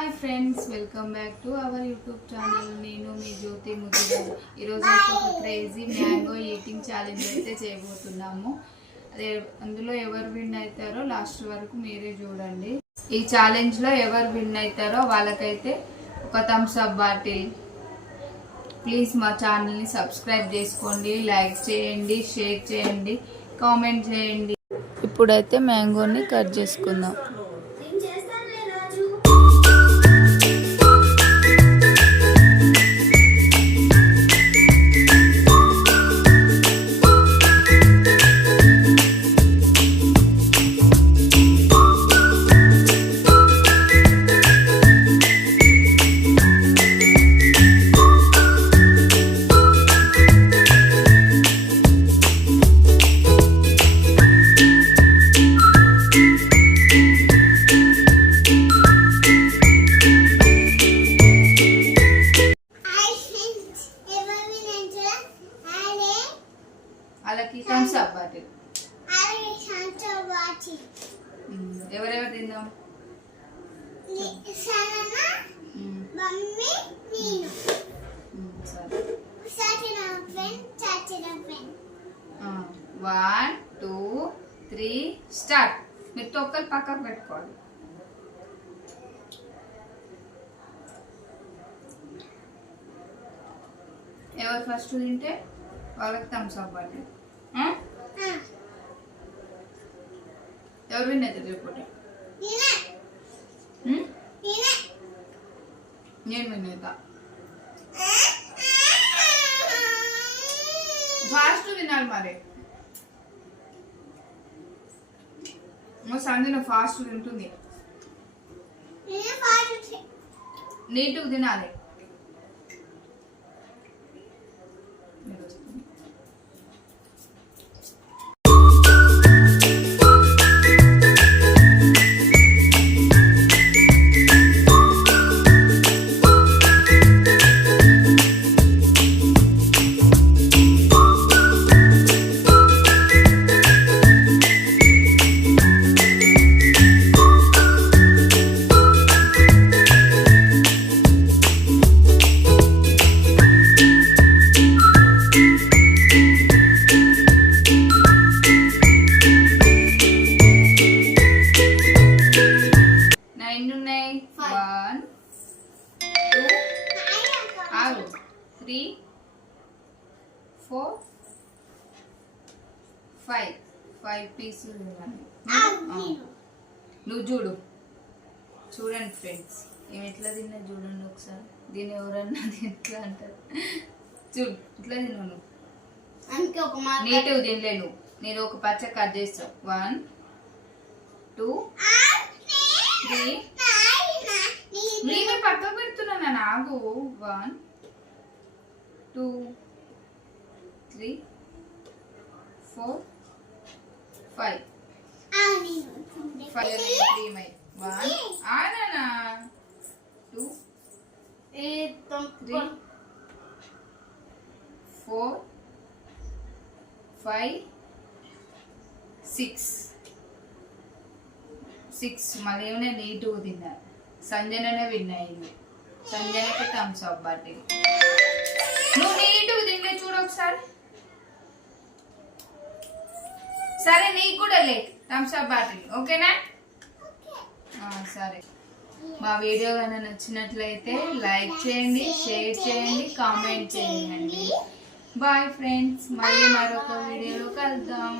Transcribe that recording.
Hi friends, welcome back to our YouTube channel. నేను మీ జ్యోతి ముదిరాజు. ఈరోజు ఒక క్రేజీ మ్యాంగో ఈటింగ్ ఛాలెంజ్ అయితే చేయబోతున్నాము. అందులో ఎవరు విన్ అవుతారో లాస్ట్ వరకు మీరే చూడండి. ఈ ఛాలెంజ్లో ఎవరు విన్ అవుతారో వాళ్ళకైతే ఒక థమ్స్ అప్ బాటిల్. ప్లీజ్ మా ఛానల్ని సబ్స్క్రైబ్ చేసుకోండి, లైక్ చేయండి, షేర్ చేయండి, కామెంట్ చేయండి. ఇప్పుడైతే మ్యాంగోని కట్ చేసుకుందాం. అలాకి థమ్స్ అప్ బాటిల్. ఎవరెవరు తిందాం? One two three start. మీరు తొక్కలు పక్కకు పెట్టుకోవాలి. ఎవరు ఫస్ట్ తింటే వాళ్ళకి థమ్స్ అప్ బాటిల్. ఎవరు విన్ అవుతారు చెప్పండి? నేను విన్ అవుతా. ఫాస్ట్ తినాలి మరి. సంజన ఫాస్ట్ తింటుంది, నీట్గా తినాలి. Three, 4, 5 పీసులు ఇవ్వండి. నువ్వు చూడండి ఫ్రెండ్స్, ఏమి ఎట్లా తిన్నా చూడండి ఒకసారి. దీన్ని ఎవరన్నా ఎట్లా అంటారు చూడు, ఇట్లా తిన్నావు నువ్వు. నీట్గా తినలే నువ్వు. నేను ఒక పచ్చ కట్ చేస్తావు. 1 2 3. నేను పక్కకు పెడుతున్నా నాకు. 1 2 3 4 5 1 ఆనా 2 3 4 5 6 మళ్ళీ ఏమైనా నీట్గా తిన్నా. సంజననే విన్ అయింది. సంజనకి థమ్స్ అప్ బాటిల్. నువ్వు నీట్గా తింటే చూడు ఒకసారి. సరే, నీకు కూడా లే థమ్స్ అప్ బాటిల్. ఓకేనా? సరే. మా వీడియో కన్నా నచ్చినట్లయితే లైక్ చేయండి, షేర్ చేయండి, కామెంట్ చేయండి. బాయ్ ఫ్రెండ్స్, మళ్ళీ మరొక వీడియోలో కలుద్దాం.